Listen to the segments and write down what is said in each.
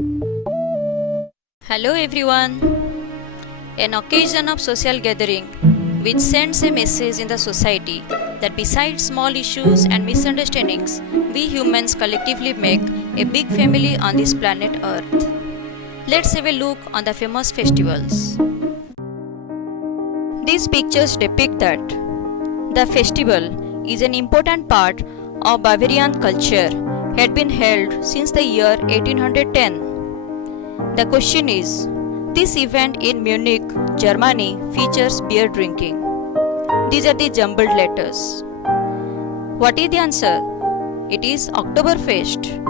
Hello everyone. An occasion of social gathering which sends a message in the society that besides small issues and misunderstandings, we humans collectively make a big family on this planet Earth. Let's have a look on the famous festivals. These pictures depict that the festival is an important part of Bavarian culture, had been held since the year 1810. The question is, this event in Munich, Germany features beer drinking. These are the jumbled letters. What is the answer? It is Oktoberfest.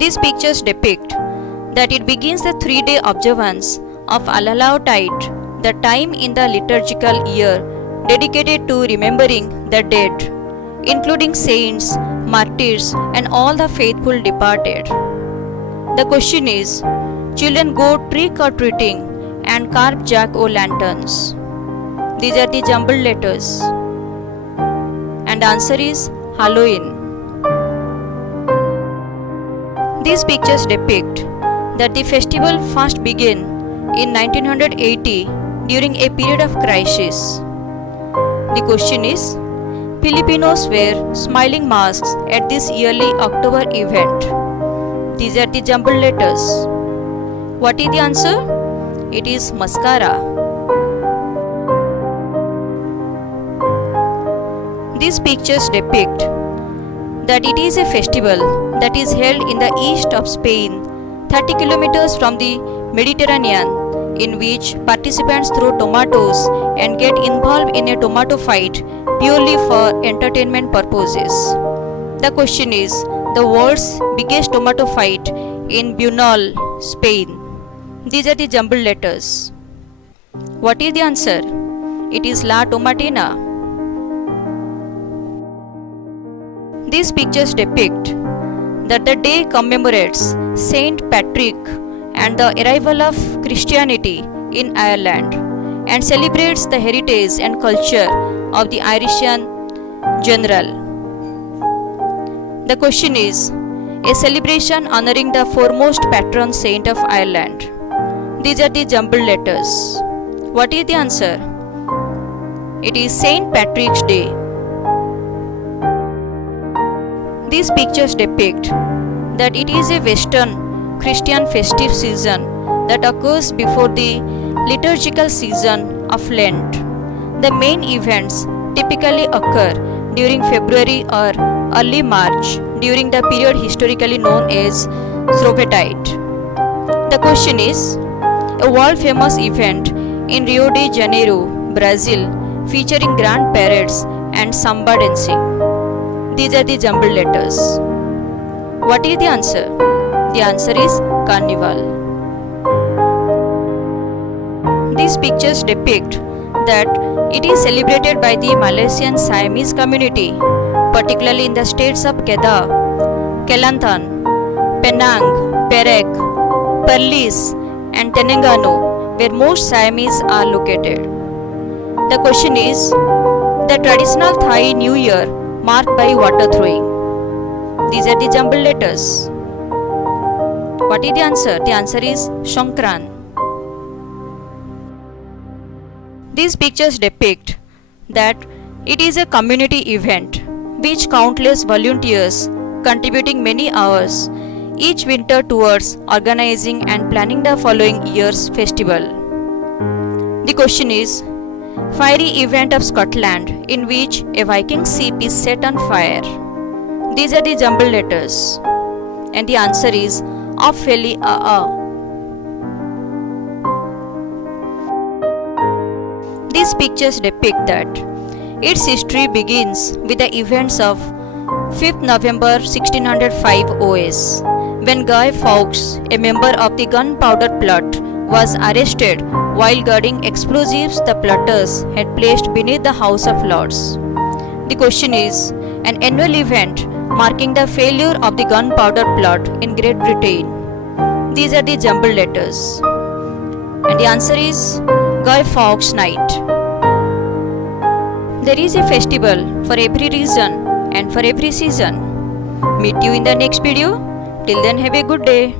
These pictures depict that it begins the 3-day observance of Allerlaubtide, the time in the liturgical year dedicated to remembering the dead, including saints, martyrs, and all the faithful departed. The question is, children go trick-or-treating and carve jack-o'-lanterns. These are the jumbled letters. And the answer is Halloween. These pictures depict that the festival first began in 1980 during a period of crisis. The question is, Filipinos wear smiling masks at this yearly October event. These are the jumbled letters. What is the answer? It is mascara. These pictures depict that it is a festival that is held in the east of Spain, 30 kilometers from the Mediterranean, in which participants throw tomatoes and get involved in a tomato fight purely for entertainment purposes. The question is, the world's biggest tomato fight in Buñol, Spain. These are the jumbled letters. What is the answer? It is La Tomatina. These pictures depict that the day commemorates Saint Patrick and the arrival of Christianity in Ireland and celebrates the heritage and culture of the Irishan general. The question is, a celebration honoring the foremost patron saint of Ireland. These are the jumbled letters. What is the answer? It is Saint Patrick's Day. These pictures depict that it is a Western Christian festive season that occurs before the liturgical season of Lent. The main events typically occur during February or early March during the period historically known as Shrovetide. The question is, a world famous event in Rio de Janeiro, Brazil, featuring grand parades and samba dancing. These are the jumbled letters. What is the answer? The answer is Carnival. These pictures depict that it is celebrated by the Malaysian Siamese community, particularly in the states of Kedah, Kelantan, Penang, Perak, Perlis, and Terengganu, where most Siamese are located. The question is, the traditional Thai New Year marked by water throwing. These are the jumbled letters. What is the answer? The answer is Songkran. These pictures depict that it is a community event which countless volunteers contributing many hours each winter towards organizing and planning the following year's festival. The question is, fiery event of Scotland in which a Viking ship is set on fire. These are the jumbled letters. And the answer is Ophelia. These pictures depict that its history begins with the events of 5th November 1605 OS, when Guy Fawkes, a member of the Gunpowder Plot, was arrested while guarding explosives the plotters had placed beneath the House of Lords. The question is, an annual event marking the failure of the Gunpowder Plot in Great Britain. These are the jumbled letters. And the answer is Guy Fawkes Night. There is a festival for every reason and for every season. Meet you in the next video. Till then, have a good day.